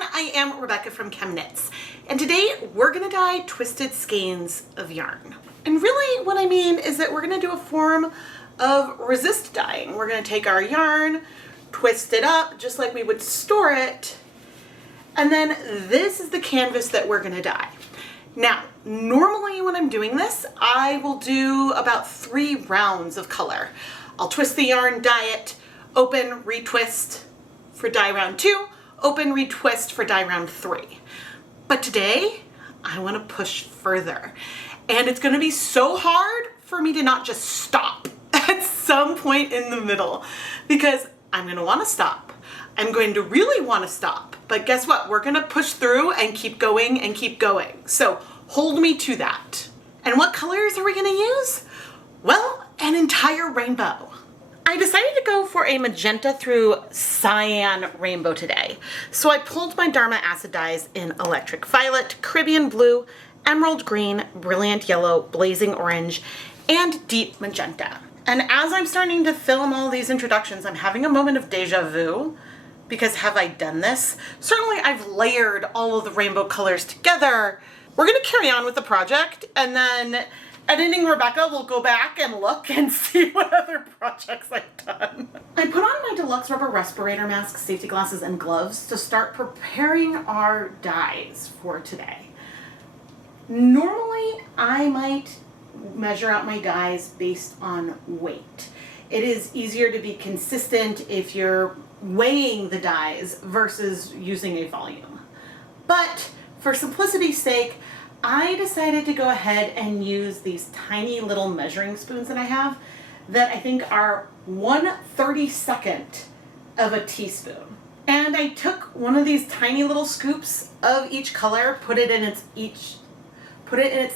I am Rebecca from ChemKnits, and today we're gonna dye twisted skeins of yarn. And really what I mean is that we're gonna do a form of resist dyeing. We're gonna take our yarn, twist it up just like we would store it, and then this is the canvas that we're gonna dye. Now, normally when I'm doing this, I will do about 3 rounds of color. I'll twist the yarn, dye it, open, retwist for dye round 2, open, retwist for dye round 3. But today, I want to push further. And it's going to be so hard for me to not just stop at some point in the middle, because I'm going to want to stop. I'm going to really want to stop. But guess what? We're going to push through and keep going and keep going. So hold me to that. And what colors are we going to use? Well, an entire rainbow. I decided to go for a magenta through cyan rainbow today. So I pulled my Dharma acid dyes in electric violet, Caribbean blue, emerald green, brilliant yellow, blazing orange, and deep magenta. And as I'm starting to film all these introductions, I'm having a moment of deja vu, because have I done this? Certainly I've layered all of the rainbow colors together. We're gonna carry on with the project, and then editing Rebecca will go back and look and see what other projects I've done. I put on my deluxe rubber respirator mask, safety glasses, and gloves to start preparing our dyes for today. Normally, I might measure out my dyes based on weight. It is easier to be consistent if you're weighing the dyes versus using a volume. But for simplicity's sake, I decided to go ahead and use these tiny little measuring spoons that I have that I think are 1/32 of a teaspoon. And I took one of these tiny little scoops of each color, put it in its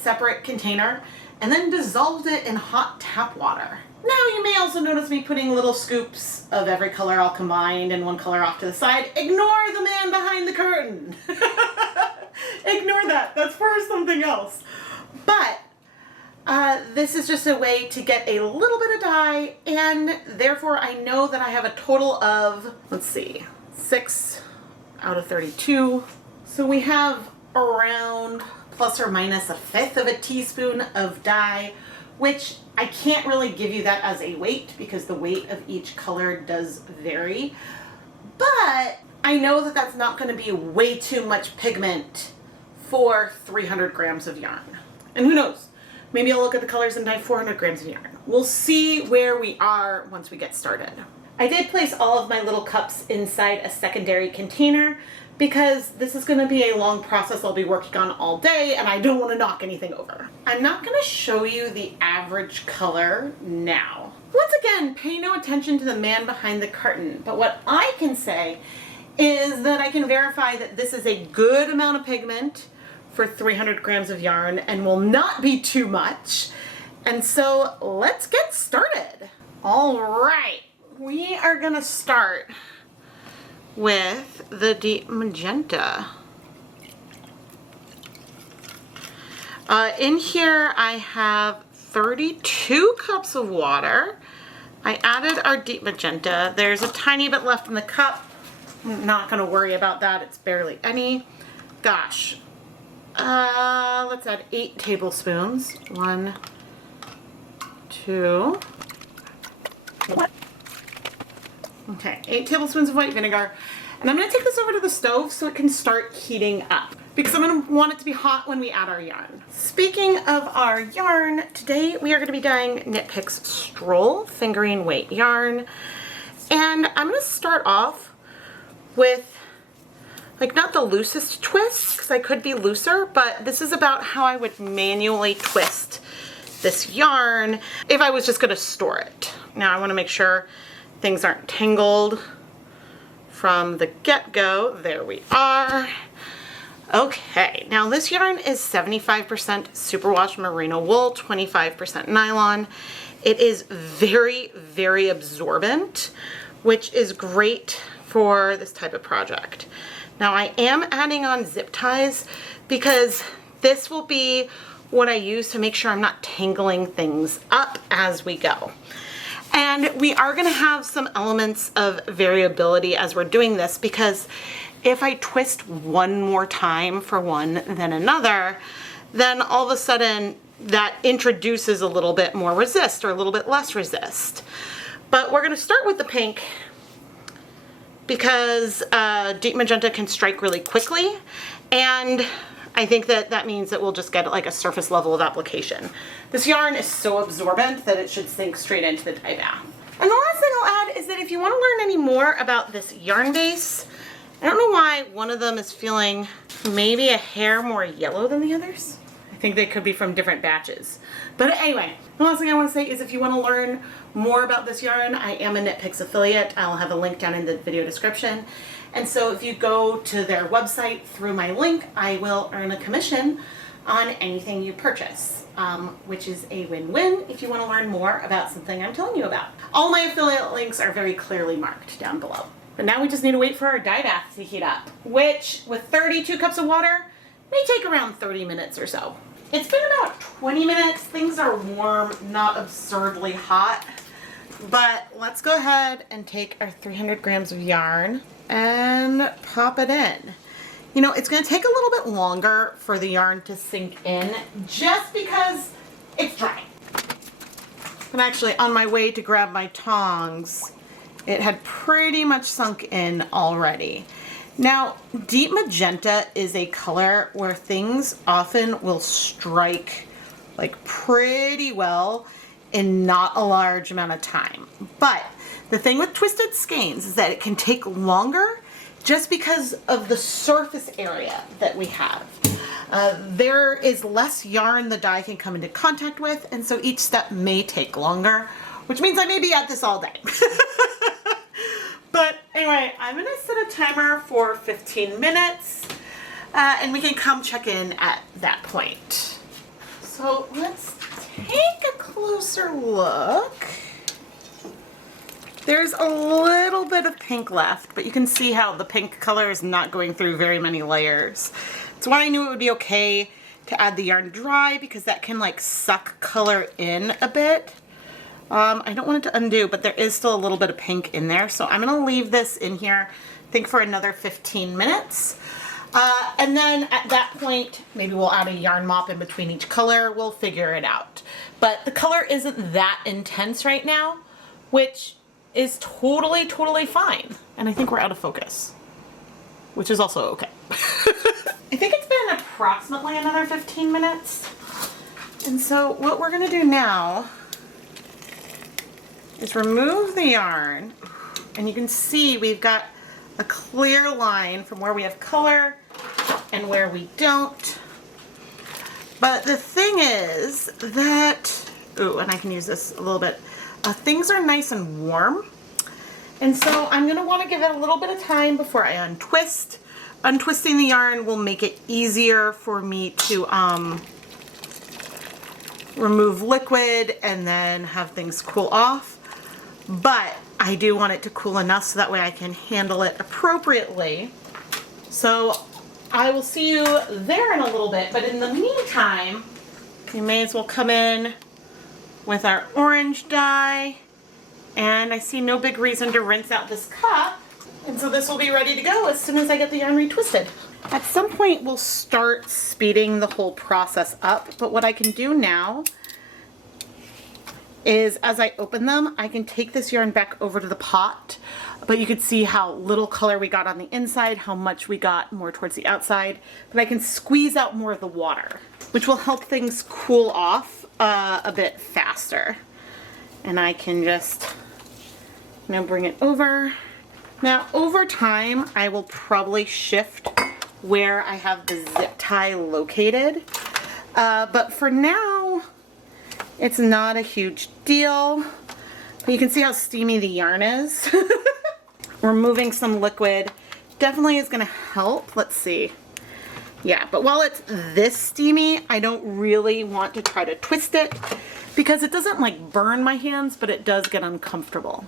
separate container, and then dissolved it in hot tap water. Now you may also notice me putting little scoops of every color all combined and one color off to the side. Ignore the man behind the curtain. Ignore that. That's for something else. But this is just a way to get a little bit of dye, and therefore I know that I have a total of, let's see, 6 out of 32. So we have around plus or minus 1/5 of a teaspoon of dye, which I can't really give you that as a weight because the weight of each color does vary. But I know that that's not going to be way too much pigment for 300 grams of yarn. And who knows, maybe I'll look at the colors and dye 400 grams of yarn. We'll see where we are once we get started. I did place all of my little cups inside a secondary container because this is going to be a long process I'll be working on all day and I don't want to knock anything over. I'm not going to show you the average color now. Once again, pay no attention to the man behind the curtain, but what I can say is that I can verify that this is a good amount of pigment for 300 grams of yarn and will not be too much. And so let's get started. All right, we are going to start with the deep magenta. In here I have 32 cups of water. I added our deep magenta. There's a tiny bit left in the cup. I'm not going to worry about that. It's barely any. Gosh. Let's add 8 tablespoons. 1, 2. Okay, 8 tablespoons of white vinegar. And I'm going to take this over to the stove so it can start heating up, because I'm going to want it to be hot when we add our yarn. Speaking of our yarn, today we are going to be dyeing Knit Picks Stroll fingering weight yarn. And I'm going to start off with, like, not the loosest twist, because I could be looser, but this is about how I would manually twist this yarn if I was just going to store it. Now I want to make sure things aren't tangled from the get-go. There we are. Okay, now this yarn is 75% superwash merino wool, 25% nylon. It is very, very absorbent, which is great for this type of project. Now I am adding on zip ties because this will be what I use to make sure I'm not tangling things up as we go. And we are going to have some elements of variability as we're doing this because if I twist one more time for one than another, then all of a sudden that introduces a little bit more resist or a little bit less resist. But we're gonna start with the pink because deep magenta can strike really quickly, and I think that that means that we'll just get like a surface level of application. This yarn is so absorbent that it should sink straight into the dye bath. And the last thing I'll add is that if you want to learn any more about this yarn base, I don't know why one of them is feeling maybe a hair more yellow than the others. I think they could be from different batches. But anyway, the last thing I want to say is if you want to learn more about this yarn, I am a KnitPicks affiliate. I'll have a link down in the video description. And so if you go to their website through my link, I will earn a commission on anything you purchase, which is a win-win if you want to learn more about something I'm telling you about. All my affiliate links are very clearly marked down below. But now we just need to wait for our dye bath to heat up, which with 32 cups of water may take around 30 minutes or so. It's been about 20 minutes. Things are warm, not absurdly hot. But let's go ahead and take our 300 grams of yarn and pop it in. You know, it's going to take a little bit longer for the yarn to sink in just because it's dry. And actually, on my way to grab my tongs, it had pretty much sunk in already. Now, deep magenta is a color where things often will strike like pretty well in not a large amount of time. But the thing with twisted skeins is that it can take longer just because of the surface area that we have. There is less yarn the dye can come into contact with, and so each step may take longer, which means I may be at this all day. But anyway, I'm gonna set a timer for 15 minutes, and we can come check in at that point. So let's take a closer look. There's a little bit of pink left, but you can see how the pink color is not going through very many layers. That's why I knew it would be okay to add the yarn dry, because that can like suck color in a bit. I don't want it to undo, but there is still a little bit of pink in there, so I'm gonna leave this in here, I think for another 15 minutes. And then at that point, maybe we'll add a yarn mop in between each color. We'll figure it out. But the color isn't that intense right now, which is totally, totally fine. And I think we're out of focus, which is also okay. I think it's been approximately another 15 minutes. And so what we're gonna do now is remove the yarn, and you can see we've got a clear line from where we have color and where we don't. But the thing is that, ooh, and I can use this a little bit, things are nice and warm, and so I'm gonna wanna give it a little bit of time before I untwist. Untwisting the yarn will make it easier for me to remove liquid and then have things cool off. But I do want it to cool enough so that way I can handle it appropriately. So I will see you there in a little bit, but in the meantime, we may as well come in with our orange dye, and I see no big reason to rinse out this cup, and so this will be ready to go as soon as I get the yarn retwisted. At some point we'll start speeding the whole process up, but what I can do now is as I open them, I can take this yarn back over to the pot, but you could see how little color we got on the inside, how much we got more towards the outside, but I can squeeze out more of the water, which will help things cool off a bit faster. And I can just, you know, bring it over. Now, over time, I will probably shift where I have the zip tie located, but for now, it's not a huge deal. But you can see how steamy the yarn is. Removing some liquid definitely is gonna help. Let's see. Yeah, but while it's this steamy, I don't really want to try to twist it because it doesn't like burn my hands, but it does get uncomfortable.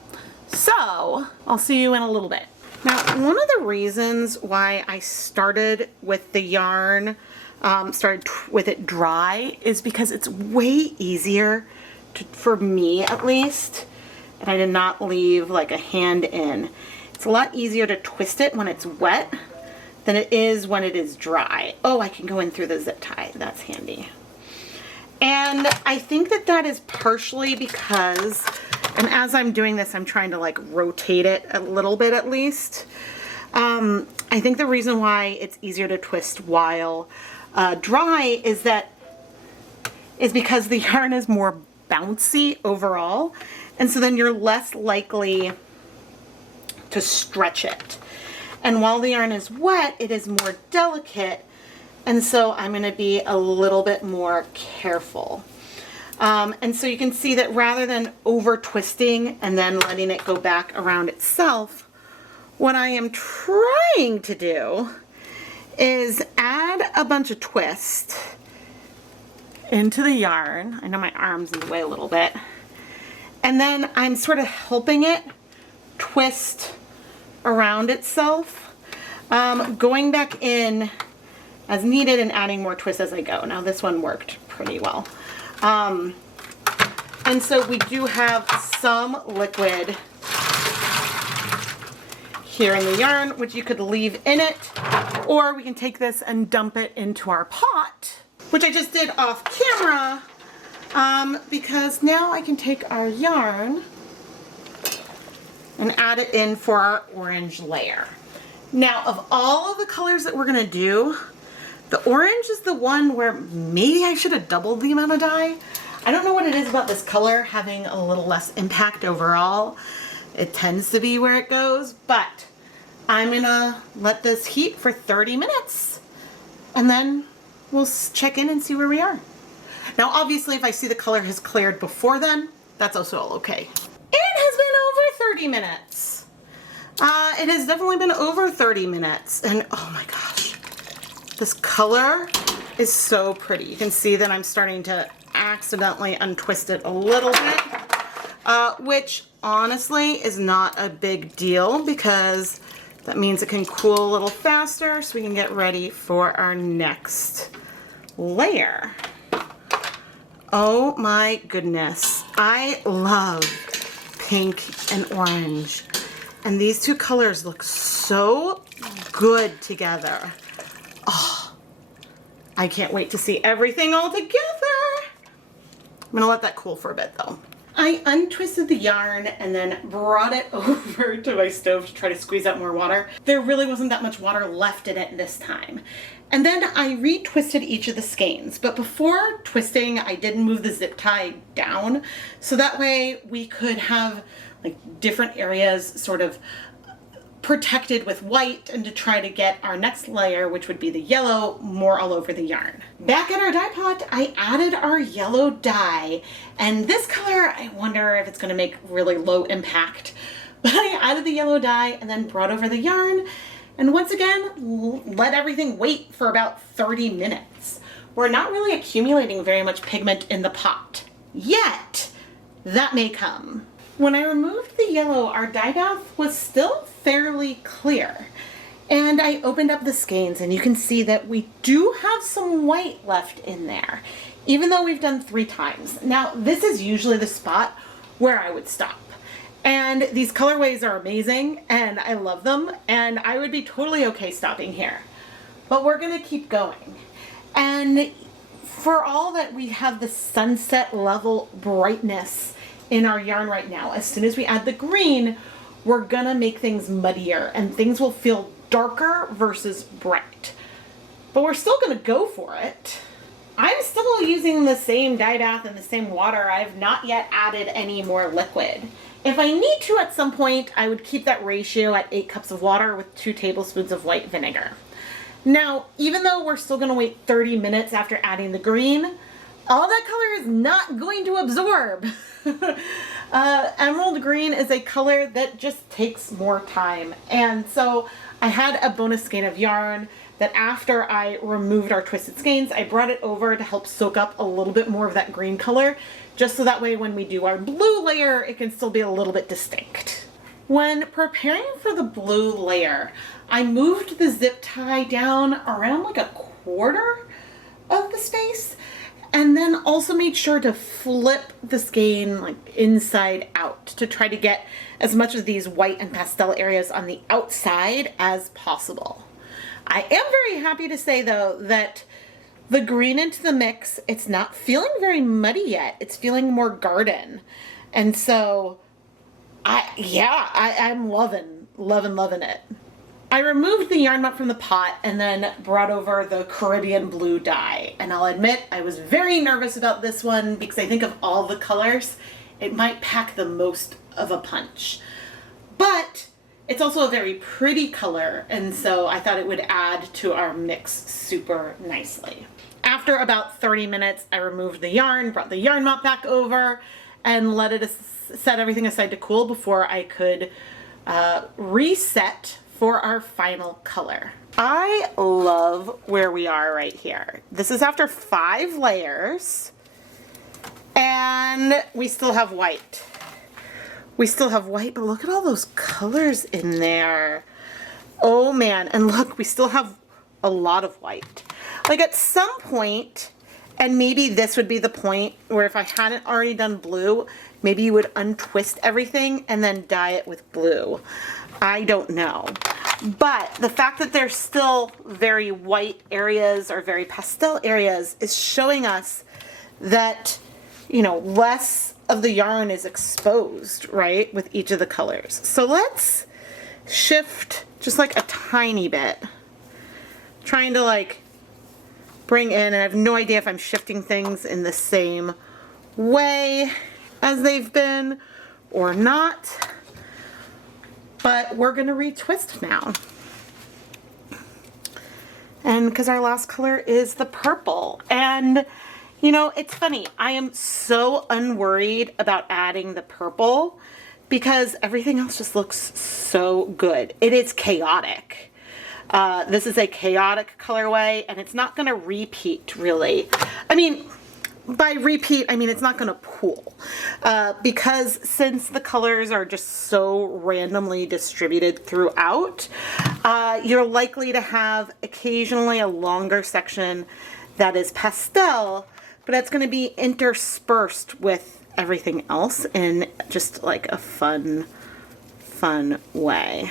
So I'll see you in a little bit. Now, one of the reasons why I started with the yarn, started with it dry, is because it's way easier for me at least, and I did not leave like a hand in. It's a lot easier to twist it when it's wet than it is when it is dry. Oh, I can go in through the zip tie. That's handy. And I think that that is partially because, and as I'm doing this, I'm trying to like rotate it a little bit at least. I think the reason why it's easier to twist while dry is because the yarn is more bouncy overall, and so then you're less likely to stretch it. And while the yarn is wet, it is more delicate, and so I'm going to be a little bit more careful. And so you can see that rather than over twisting and then letting it go back around itself, what I am trying to do is add a bunch of twist into the yarn. I know my arm's in the way a little bit. And then I'm sort of helping it twist around itself, going back in as needed and adding more twist as I go. Now this one worked pretty well. And so we do have some liquid here in the yarn, which you could leave in it, or we can take this and dump it into our pot, which I just did off camera, because now I can take our yarn and add it in for our orange layer. Now, of all of the colors that we're gonna do, the orange is the one where maybe I should have doubled the amount of dye. I don't know what it is about this color having a little less impact overall. It tends to be where it goes, but I'm gonna let this heat for 30 minutes and then we'll check in and see where we are. Now, obviously, if I see the color has cleared before then, that's also all okay. It has been over 30 minutes. It has definitely been over 30 minutes, and oh my gosh, this color is so pretty. You can see that I'm starting to accidentally untwist it a little bit, which honestly is not a big deal because that means it can cool a little faster so we can get ready for our next layer. Oh my goodness. I love pink and orange. And these two colors look so good together. Oh, I can't wait to see everything all together. I'm gonna let that cool for a bit though. I untwisted the yarn and then brought it over to my stove to try to squeeze out more water. There really wasn't that much water left in it this time. And then I retwisted each of the skeins, but before twisting, I did move the zip tie down so that way we could have like different areas sort of protected with white and to try to get our next layer, which would be the yellow, more all over the yarn. Back at our dye pot, I added our yellow dye, and this color, I wonder if it's gonna make really low impact, but I added the yellow dye and then brought over the yarn, and once again, let everything wait for about 30 minutes. We're not really accumulating very much pigment in the pot yet. That may come. When I removed the yellow, our dye bath was still fairly clear. And I opened up the skeins and you can see that we do have some white left in there, even though we've done 3 times. Now, this is usually the spot where I would stop. And these colorways are amazing and I love them and I would be totally okay stopping here. But we're gonna keep going. And for all that we have the sunset level brightness in our yarn right now, as soon as we add the green, we're gonna make things muddier and things will feel darker versus bright. But we're still gonna go for it. I'm still using the same dye bath and the same water. I've not yet added any more liquid. If I need to at some point, I would keep that ratio at 8 cups of water with 2 tablespoons of white vinegar. Now, even though we're still gonna wait 30 minutes after adding the green, all that color is not going to absorb. Emerald green is a color that just takes more time. And so I had a bonus skein of yarn that after I removed our twisted skeins, I brought it over to help soak up a little bit more of that green color, just so that way when we do our blue layer, it can still be a little bit distinct. When preparing for the blue layer, I moved the zip tie down around like a quarter of the space, and then also made sure to flip the skein like inside out to try to get as much of these white and pastel areas on the outside as possible. I am very happy to say though that the green into the mix, it's not feeling very muddy yet. It's feeling more garden. And so I'm loving it. I removed the yarn mop from the pot and then brought over the Caribbean blue dye. And I'll admit I was very nervous about this one because I think of all the colors, it might pack the most of a punch. But it's also a very pretty color, and so I thought it would add to our mix super nicely. After about 30 minutes, I removed the yarn, brought the yarn mop back over, and let it set everything aside to cool before I could reset for our final color. I love where we are right here. This is after 5 layers, and we still have white. We still have white, but look at all those colors in there. Oh man, and look, we still have a lot of white. Like at some point, and maybe this would be the point where if I hadn't already done blue, maybe you would untwist everything and then dye it with blue. I don't know. But the fact that there's still very white areas or very pastel areas is showing us that, you know, less of the yarn is exposed, right, with each of the colors. So let's shift just like a tiny bit. Trying to like bring in, and I have no idea if I'm shifting things in the same way as they've been or not, but we're gonna retwist now. And because our last color is the purple, and you know, it's funny, I am so unworried about adding the purple because everything else just looks so good. It is chaotic. This is a chaotic colorway, and it's not gonna repeat really. I mean, by repeat, I mean it's not gonna pool. Because since the colors are just so randomly distributed throughout, you're likely to have occasionally a longer section that is pastel, but it's going to be interspersed with everything else in just like a fun way.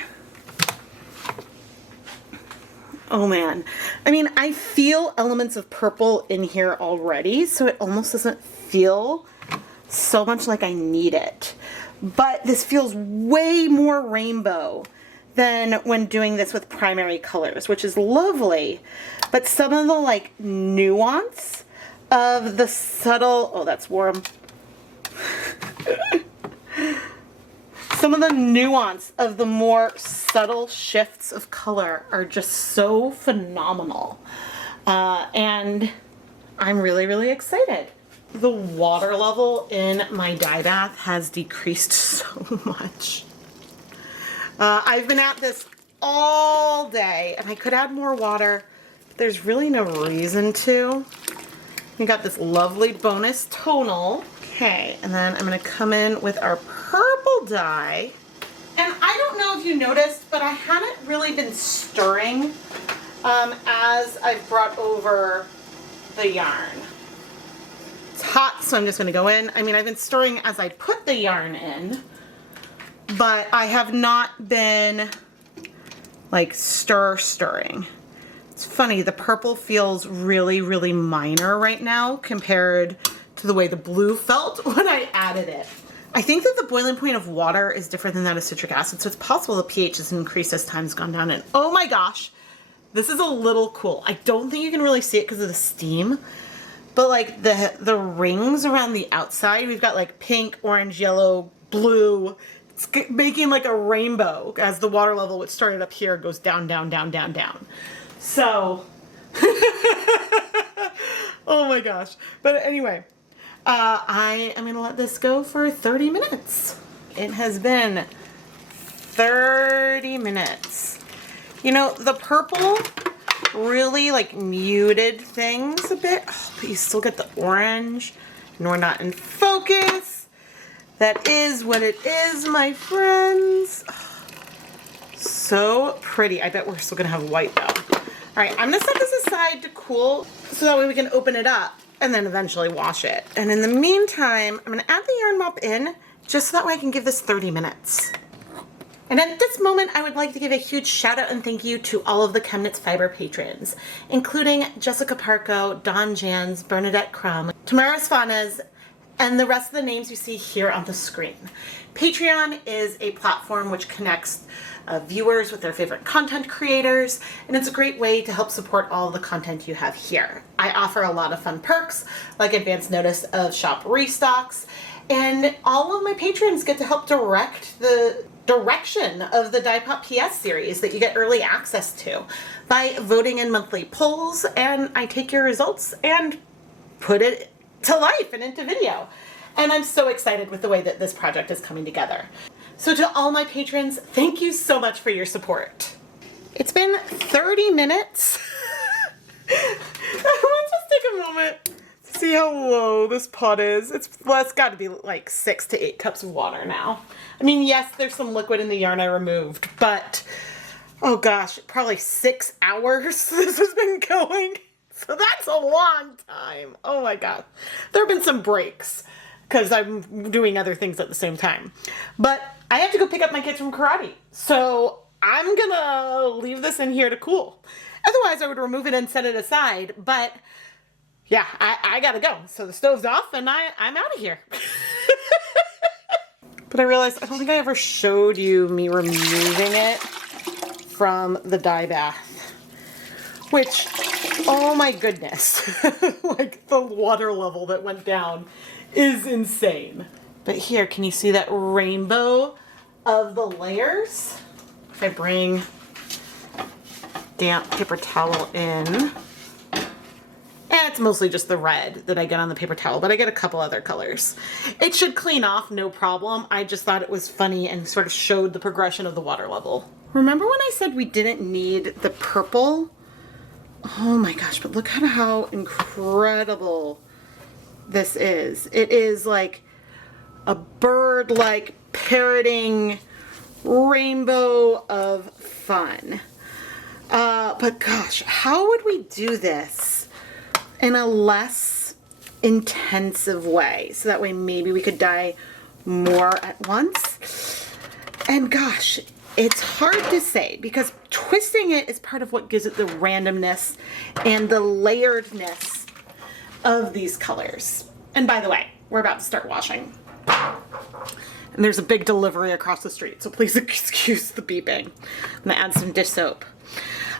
Oh man. I mean, I feel elements of purple in here already, so it almost doesn't feel so much like I need it. But this feels way more rainbow than when doing this with primary colors, which is lovely. But some of the like nuance of the subtle, oh that's warm. Some of the nuance of the more subtle shifts of color are just so phenomenal. And I'm really excited. The water level in my dye bath has decreased so much. I've been at this all day and I could add more water, but there's really no reason to. We got this lovely bonus tonal. Okay, and then I'm gonna come in with our purple dye. And I don't know if you noticed, but I haven't really been stirring as I've brought over the yarn. It's hot, so I'm just gonna go in. I mean, I've been stirring as I put the yarn in, but I have not been like stirring. It's funny, the purple feels really minor right now compared to the way the blue felt when I added it. I think that the boiling point of water is different than that of citric acid, so it's possible the pH has increased as time's gone down. And oh my gosh, this is a little cool. I don't think you can really see it because of the steam, but like the rings around the outside, we've got like pink, orange, yellow, blue. It's making like a rainbow as the water level, which started up here, goes down. So, oh my gosh. But anyway, I am going to let this go for 30 minutes. It has been 30 minutes. You know, the purple really like muted things a bit, but you still get the orange, and we're not in focus. That is what it is, my friends. So pretty. I bet we're still gonna have white though. All right, I'm gonna set this aside to cool so that way we can open it up and then eventually wash it. And in the meantime, I'm gonna add the yarn mop in just so that way I can give this 30 minutes. And at this moment, I would like to give a huge shout out and thank you to all of the ChemKnits Fiber patrons, including Jessica Parco, Don Jans, Bernadette Crum, Tamara Svanes, and the rest of the names you see here on the screen. Patreon is a platform which connects viewers with their favorite content creators, and it's a great way to help support all of the content you have here. I offer a lot of fun perks, like advance notice of shop restocks, and all of my patrons get to help direct the direction of the Dyepot PS series that you get early access to by voting in monthly polls, and I take your results and put it to life and into video. And I'm so excited with the way that this project is coming together. So to all my patrons, thank you so much for your support. It's been 30 minutes. I want to just take a moment to see how low this pot is. It's got to be like 6 to 8 cups of water now. I mean, yes, there's some liquid in the yarn I removed, but oh gosh, probably 6 hours this has been going. So that's a long time. Oh my God. There have been some breaks because I'm doing other things at the same time. But I have to go pick up my kids from karate. So I'm gonna leave this in here to cool. Otherwise I would remove it and set it aside. But yeah, I gotta go. So the stove's off and I'm out of here. But I realized I don't think I ever showed you me removing it from the dye bath. Which, oh my goodness, like the water level that went down is insane. But here, can you see that rainbow of the layers? If I bring damp paper towel in, and it's mostly just the red that I get on the paper towel, but I get a couple other colors. It should clean off, no problem. I just thought it was funny and sort of showed the progression of the water level. Remember when I said we didn't need the purple? Oh my gosh, but look at how incredible this is. It is like a bird-like parroting rainbow of fun. But gosh, how would we do this in a less intensive way? So that way maybe we could dye more at once. And gosh, it's hard to say because twisting it is part of what gives it the randomness and the layeredness of these colors. And by the way, we're about to start washing. And there's a big delivery across the street, so please excuse the beeping. I'm gonna add some dish soap.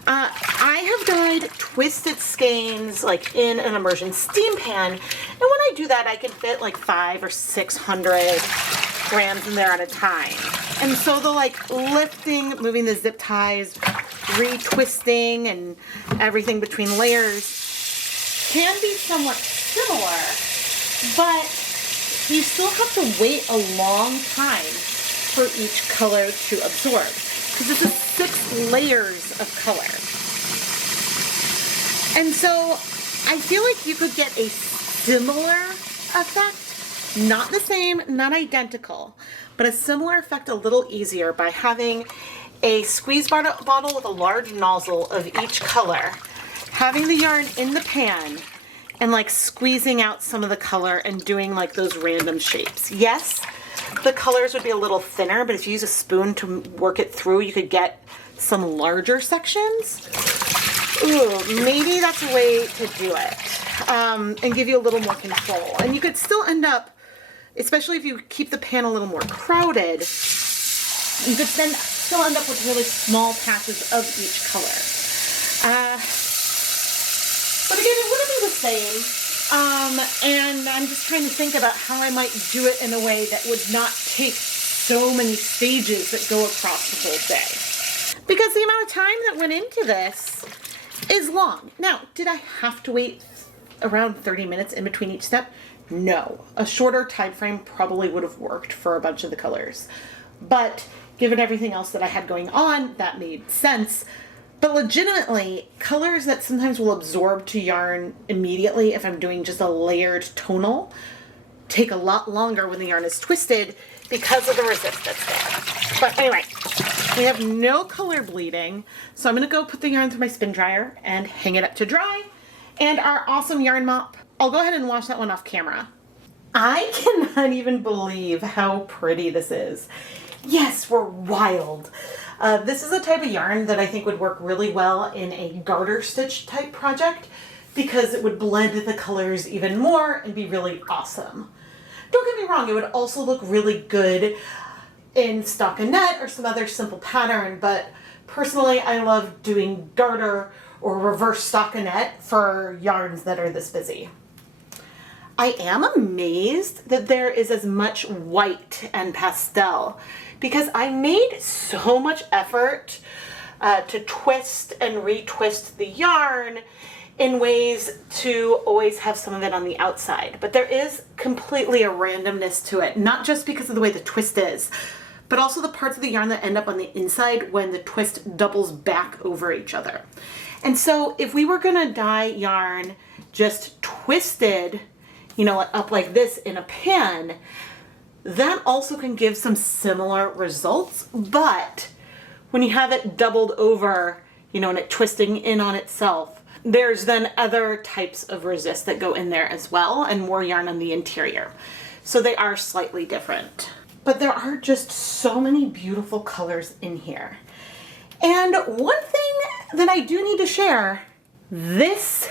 I have dyed twisted skeins like in an immersion steam pan, and when I do that I can fit like 500 or 600 grams in there at a time. And so the like lifting, moving the zip ties, retwisting and everything between layers can be somewhat similar, but you still have to wait a long time for each color to absorb because this is 6 layers of color. And so I feel like you could get a similar effect, not the same, not identical, but a similar effect a little easier by having a squeeze bottle with a large nozzle of each color, having the yarn in the pan, and like squeezing out some of the color and doing like those random shapes. Yes, the colors would be a little thinner, but if you use a spoon to work it through, you could get some larger sections. Ooh, maybe that's a way to do it, and give you a little more control. And you could still end up, especially if you keep the pan a little more crowded, you could then still end up with really small patches of each color. But again, it wouldn't be the same. And I'm just trying to think about how I might do it in a way that would not take so many stages that go across the whole day. Because the amount of time that went into this is long. Now, did I have to wait around 30 minutes in between each step? No. A shorter time frame probably would have worked for a bunch of the colors. But given everything else that I had going on, that made sense. But legitimately, colors that sometimes will absorb to yarn immediately if I'm doing just a layered tonal take a lot longer when the yarn is twisted because of the resistance there. But anyway, we have no color bleeding, so I'm going to go put the yarn through my spin dryer and hang it up to dry. And our awesome yarn mop, I'll go ahead and wash that one off camera. I cannot even believe how pretty this is. Yes, we're wild. This is a type of yarn that I think would work really well in a garter stitch type project because it would blend the colors even more and be really awesome. Don't get me wrong, it would also look really good in stockinette or some other simple pattern, but personally I love doing garter or reverse stockinette for yarns that are this busy. I am amazed that there is as much white and pastel because I made so much effort to twist and retwist the yarn in ways to always have some of it on the outside. But there is completely a randomness to it, not just because of the way the twist is, but also the parts of the yarn that end up on the inside when the twist doubles back over each other. And so if we were gonna dye yarn just twisted, you know, up like this in a pan, that also can give some similar results. But when you have it doubled over, you know, and it twisting in on itself, there's then other types of resist that go in there as well and more yarn on the interior. So they are slightly different. But there are just so many beautiful colors in here. And one thing that I do need to share, this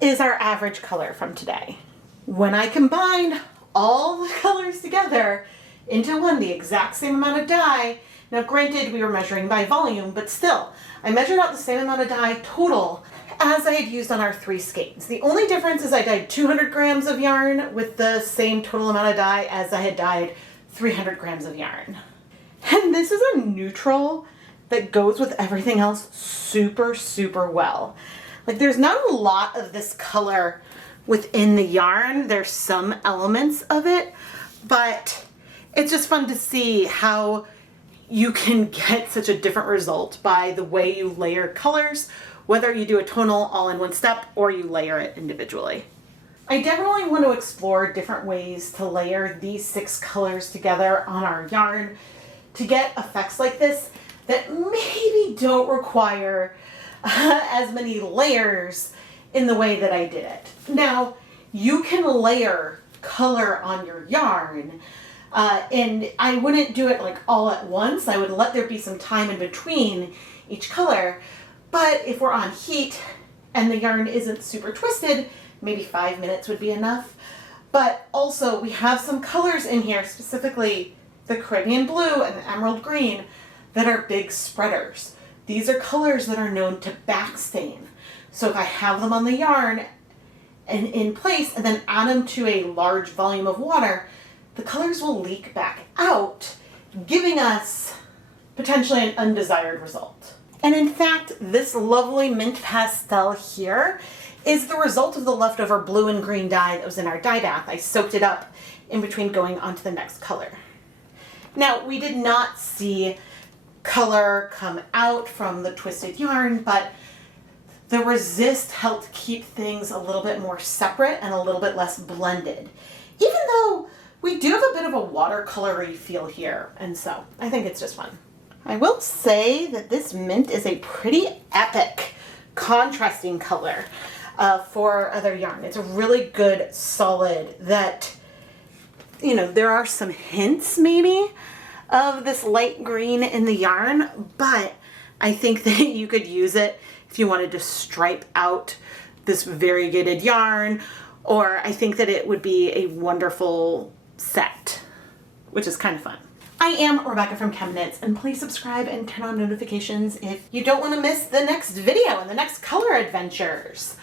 is our average color from today. When I combined all the colors together into one, the exact same amount of dye, now granted we were measuring by volume, but still, I measured out the same amount of dye total as I had used on our 3 skeins. The only difference is I dyed 200 grams of yarn with the same total amount of dye as I had dyed 300 grams of yarn. And this is a neutral that goes with everything else super, super well. Like there's not a lot of this color within the yarn. There's some elements of it, but it's just fun to see how you can get such a different result by the way you layer colors, whether you do a tonal all in one step or you layer it individually. I definitely want to explore different ways to layer these 6 colors together on our yarn to get effects like this that maybe don't require as many layers in the way that I did it. Now, you can layer color on your yarn, and I wouldn't do it like all at once. I would let there be some time in between each color. But if we're on heat and the yarn isn't super twisted, maybe 5 minutes would be enough. But also we have some colors in here, specifically the Caribbean blue and the emerald green, that are big spreaders. These are colors that are known to backstain. So if I have them on the yarn and in place and then add them to a large volume of water, the colors will leak back out, giving us potentially an undesired result. And in fact, this lovely mint pastel here is the result of the leftover blue and green dye that was in our dye bath. I soaked it up in between going on to the next color. Now, we did not see color come out from the twisted yarn, but the resist helped keep things a little bit more separate and a little bit less blended, even though we do have a bit of a watercolory feel here, and so I think it's just fun. I will say that this mint is a pretty epic contrasting color for other yarn. It's a really good solid that, you know, there are some hints maybe of this light green in the yarn, but I think that you could use it if you wanted to stripe out this variegated yarn, or I think that it would be a wonderful set, which is kind of fun. I am Rebecca from ChemKnits, and please subscribe and turn on notifications if you don't want to miss the next video and the next color adventures.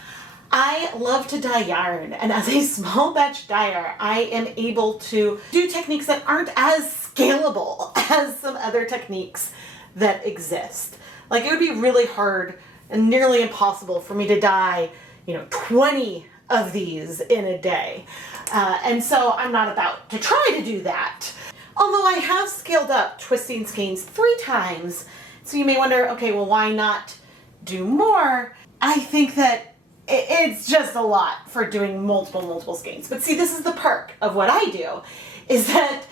I love to dye yarn, and as a small batch dyer, I am able to do techniques that aren't as scalable as some other techniques that exist. Like, it would be really hard and nearly impossible for me to dye, 20 of these in a day. And so I'm not about to try to do that. Although I have scaled up twisting skeins 3 times, so you may wonder, okay, well, why not do more? I think that it's just a lot for doing multiple skeins. But see, this is the perk of what I do, is that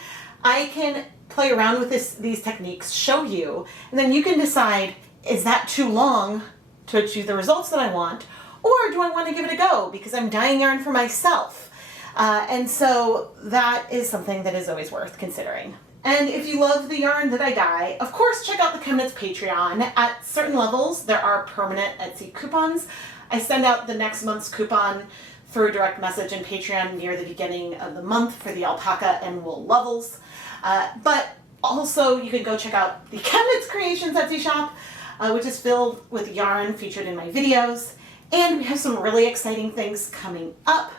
I can play around with these techniques, show you, and then you can decide, is that too long to achieve the results that I want, or do I want to give it a go because I'm dyeing yarn for myself? And so that is something that is always worth considering. And if you love the yarn that I dye, of course check out the ChemKnits Patreon. At certain levels, there are permanent Etsy coupons. I send out the next month's coupon through direct message in Patreon near the beginning of the month for the alpaca and wool levels. But also you can go check out the ChemKnits Creations Etsy shop, which is filled with yarn featured in my videos. And we have some really exciting things coming up,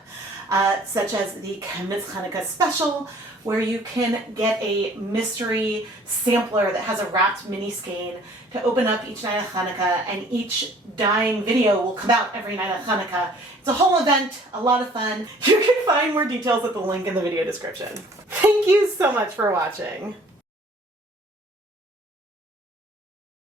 such as the ChemKnits Hanukkah special, where you can get a mystery sampler that has a wrapped mini skein to open up each night of Hanukkah, and each dyeing video will come out every night of Hanukkah. It's a whole event, a lot of fun. You can find more details at the link in the video description. Thank you so much for watching.